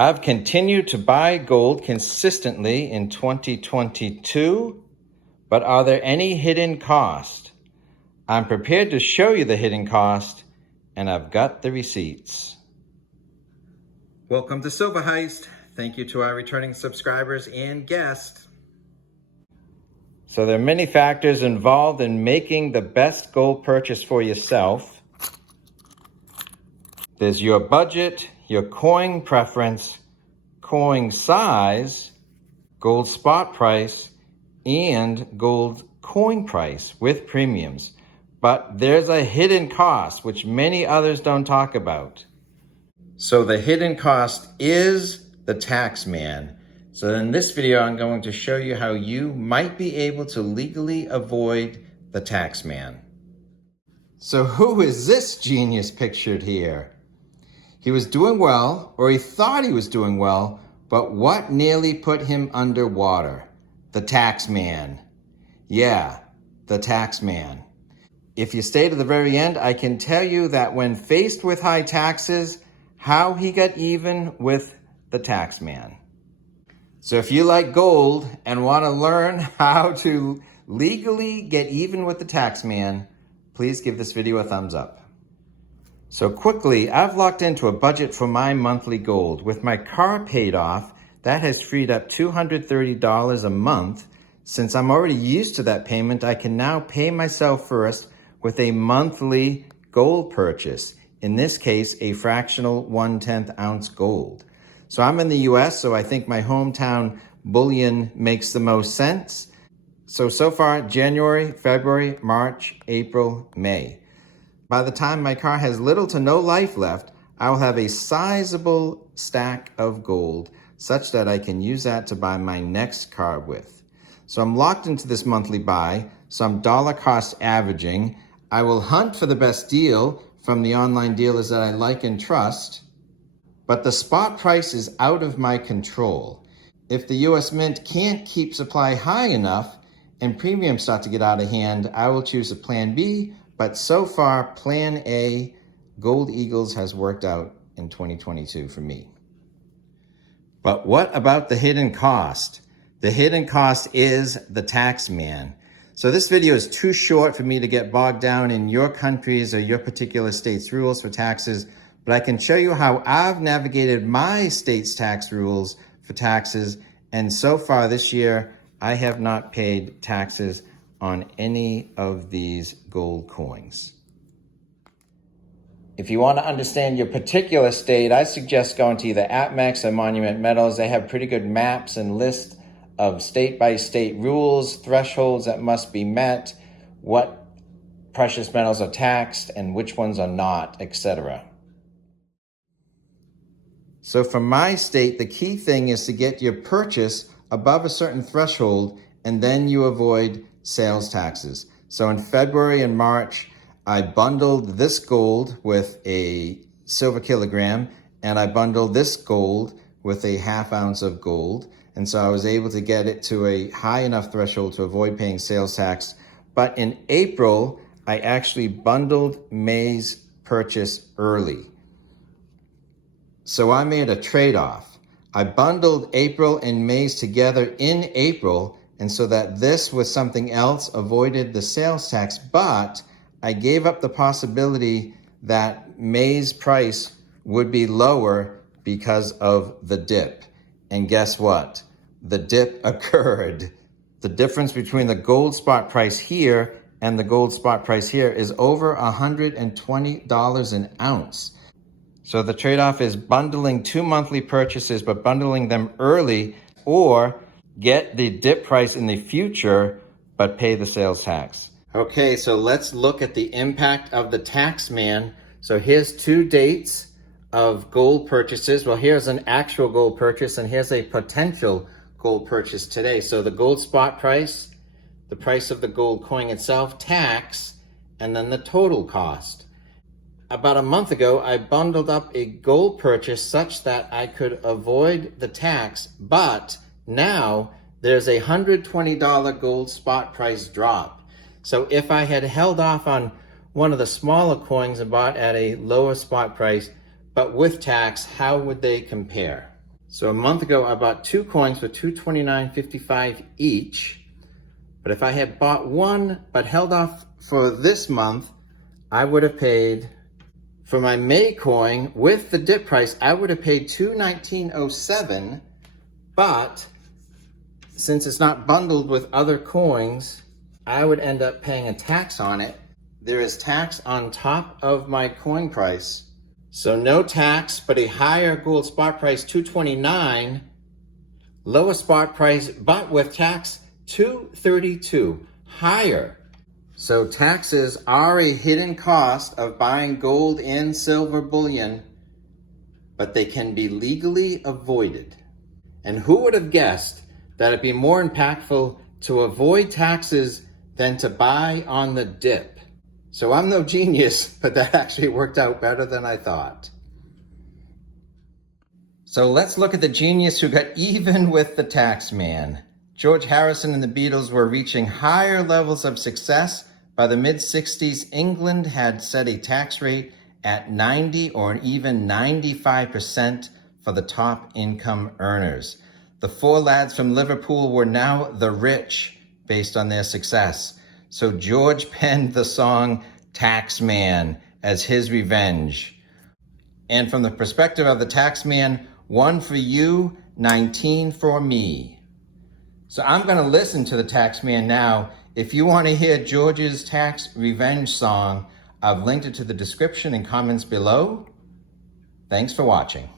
I've continued to buy gold consistently in 2022, but are there any hidden costs? I'm prepared to show you the hidden cost, and I've got the receipts. Welcome to Silver Heist. Thank you to our returning subscribers and guests. So there are many factors involved in making the best gold purchase for yourself. There's your budget, your coin preference, coin size, gold spot price, and gold coin price with premiums. But there's a hidden cost, which many others don't talk about. So the hidden cost is the Taxman. So in this video, I'm going to show you how you might be able to legally avoid the Taxman. So who is this genius pictured here? He was doing well, or he thought he was doing well, but what nearly put him underwater? The Taxman. Yeah, the Taxman. If you stay to the very end, I can tell you that when faced with high taxes, how he got even with the Taxman. So if you like gold and want to learn how to legally get even with the Taxman, please give this video a thumbs up. So quickly, I've locked into a budget for my monthly gold. With my car paid off, that has freed up $230 a month. Since I'm already used to that payment, I can now pay myself first with a monthly gold purchase. In this case, a fractional 1/10 ounce gold. So I'm in the US, so I think my hometown bullion makes the most sense. So far, January, February, March, April, May. By the time my car has little to no life left, I'll have a sizable stack of gold such that I can use that to buy my next car with. So I'm locked into this monthly buy, so I'm dollar cost averaging. I will hunt for the best deal from the online dealers that I like and trust, but the spot price is out of my control. If the US Mint can't keep supply high enough and premiums start to get out of hand, I will choose a plan B. But so far, plan A, Gold Eagles, has worked out in 2022 for me. But what about the hidden cost? The hidden cost is the Taxman. So this video is too short for me to get bogged down in your country's or your particular state's rules for taxes, but I can show you how I've navigated my state's tax rules for taxes. And so far this year, I have not paid taxes on any of these gold coins. If you want to understand your particular state, I suggest going to either APMEX or Monument Metals. They have pretty good maps and lists of state-by-state rules, thresholds that must be met, what precious metals are taxed and which ones are not, etc. So for my state, the key thing is to get your purchase above a certain threshold, and then you avoid sales taxes. So in February and March, I bundled this gold with a silver kilogram, and I bundled this gold with a ½ ounce of gold. And so I was able to get it to a high enough threshold to avoid paying sales tax. But in April, I actually bundled May's purchase early. So I made a trade-off. I bundled April and May's together in April, and so that this with something else avoided the sales tax, but I gave up the possibility that May's price would be lower because of the dip. And guess what? The dip occurred. The difference between the gold spot price here and the gold spot price here is over $120 an ounce. So the trade-off is bundling two monthly purchases, but bundling them early, or get the dip price in the future, but pay the sales tax. Okay, so let's look at the impact of the Taxman. So here's two dates of gold purchases. Well, here's an actual gold purchase, and here's a potential gold purchase today. So the gold spot price, the price of the gold coin itself, tax, and then the total cost. About a month ago, I bundled up a gold purchase such that I could avoid the tax, but now there's a $120 gold spot price drop. So if I had held off on one of the smaller coins and bought at a lower spot price, but with tax, how would they compare? So a month ago, I bought 2 coins for $229.55 each. But if I had bought one but held off for this month, I would have paid, for my May coin with the dip price, I would have paid $219.07. But since it's not bundled with other coins, I would end up paying a tax on it. There is tax on top of my coin price. So no tax, but a higher gold spot price, $229. Lower spot price, but with tax, $232. Higher. So taxes are a hidden cost of buying gold and silver bullion, but they can be legally avoided. And who would have guessed that it'd be more impactful to avoid taxes than to buy on the dip? So I'm no genius, but that actually worked out better than I thought. So let's look at the genius who got even with the Taxman. George Harrison and the Beatles were reaching higher levels of success. By the mid-60s, England had set a tax rate at 90 or even 95% for the top income earners. The 4 lads from Liverpool were now the rich based on their success. So George penned the song Taxman as his revenge. And from the perspective of the Taxman, 1 for you, 19 for me. So I'm going to listen to the Taxman now. If you want to hear George's tax revenge song, I've linked it to the description and comments below. Thanks for watching.